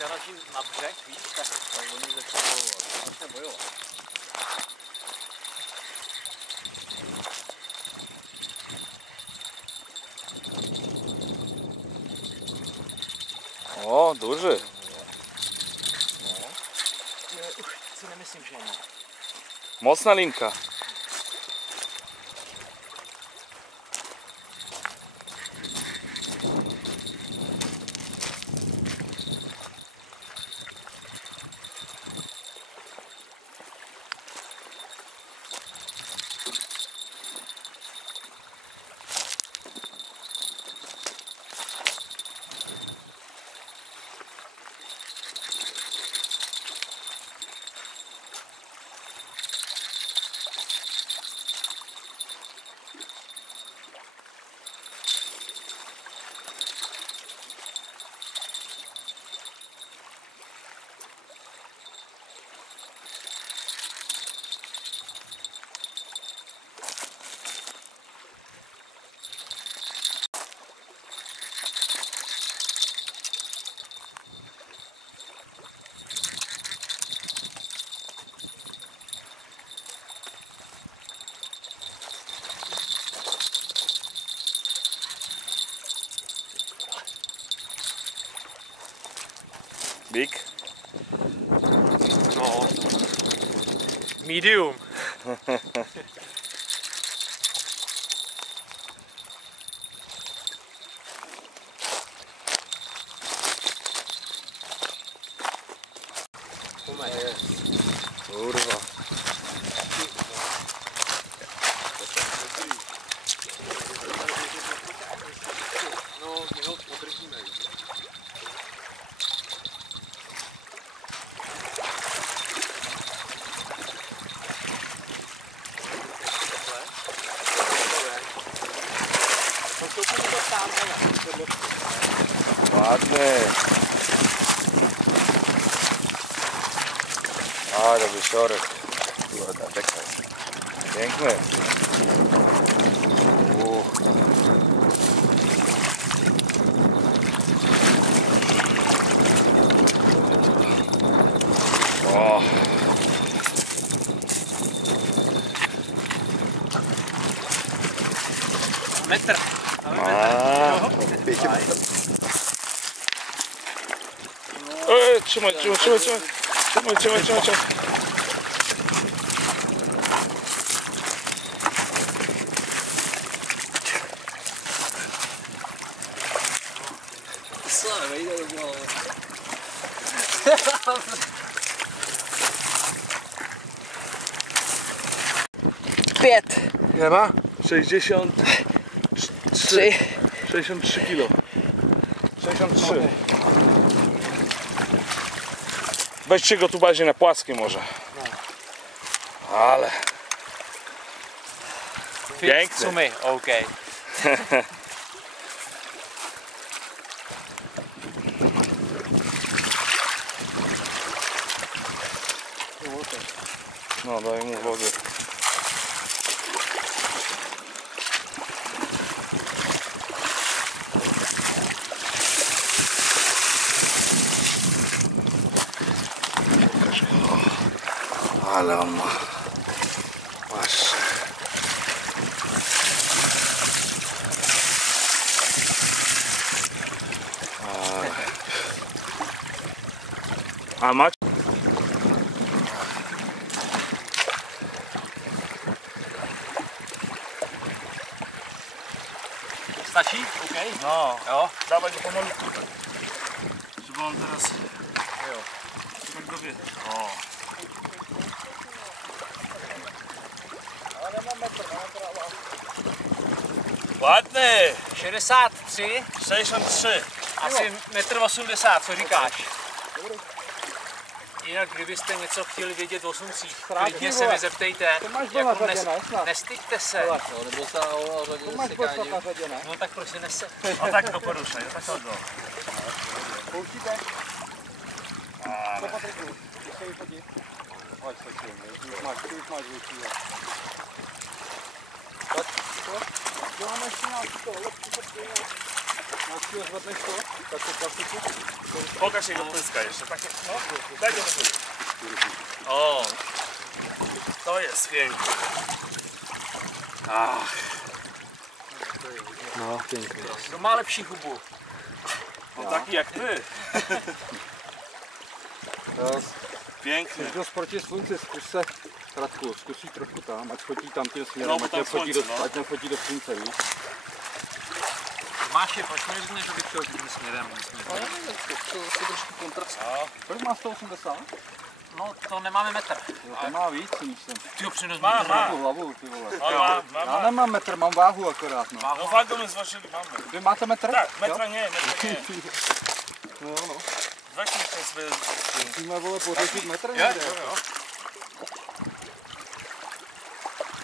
naražím na břeh, víš, tak oni začnou bojovat. O, duży. No. Už si nemyslím, že je. Mocna linka. Big? No, medium. Kurwa. No, my ho podržíme. Ładny. Ale wysiorek. Kurde, czekaj. Piękny. O. Metr. Trzymaj. Pět. Nie ma? 63 kilo. 63. Weźcie go tu bardziej na płaskie może. Ale. Piękny. Sumy, okej. No daj mu wody. Ale on ma. Patrzcie. A macie? Stačí? OK? No, Jo. dawaj go pomalutku. Żeby on teraz. Jo. Tak go wie. O. Ładny! 63, 63. asi 1,80 m, co říkáš? Jinak kdybyste něco chtěli vědět o sluncích, klidně se mi zeptejte, jako nestyďte se. No tak proč se nese? No tak go poruszaj, no tak go. Pouštíte? Ale. Pojď se tím, ty už máš větší. Děláme ještě nějaký to, lepší. Máš zvedneš to? Takovou klasiku? Pokaż jego pyska jeszcze. Takie, no, daj go do góry. O, To jest piękne. No, pięknie. to má lepší hubu. No taki jak ty. Teraz Piękny. dost proti slunci, zkus se, Radku, zkusí trošku tam, ať fotí tam tím směrem, No, bo ať tam nefotí slunce, no. ať nefotí do slunce, víš? Máš proč mi řekneš, že bych šel tím směrem? Ale to je trošku kontrast. Kolik má 180? No, to nemáme metr. Jo, to má víc, než jsem. Ty ho přines Má, metr. má. Tu hlavu, ty vole. Má. Já nemám metr, mám váhu akorát, no. No fakt my zważyli mamy. Vy máte metr? Tak, Jo? metra nie. No, no. Weź mi ten sobie... Musíme, vole, pořešit metr Jo, někde. jo.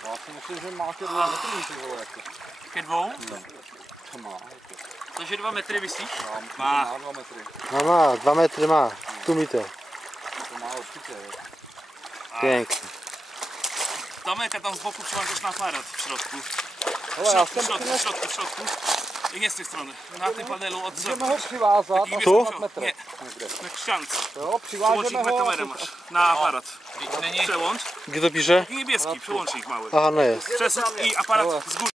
Já si myslím, že máte 2 metry, ty vole, jako. Ke dvou? To má, jako. Takže 2 metry vysíš? Já myslím, Má. že má 2 metry. Má, 2 metry má. Tu míte. To má určitě, jo. Pięknie. Tomek, a tam z boku trzymam też na aparat w środku. Hele, já W jsem środku. Jak jest z tej strony? Na tym panelu od můžeme ho zewnątrz. přivázat Taký a věc- snad metr. Nie, Někde. na ściance. Jo, Przełącznik přivážeme na ho. kamerę masz. Na aparat. Teď není. Przełącz. Gdzie to pisze? I niebieski przełącznik mały. Aha, no jest. Przesuń i aparat z góry.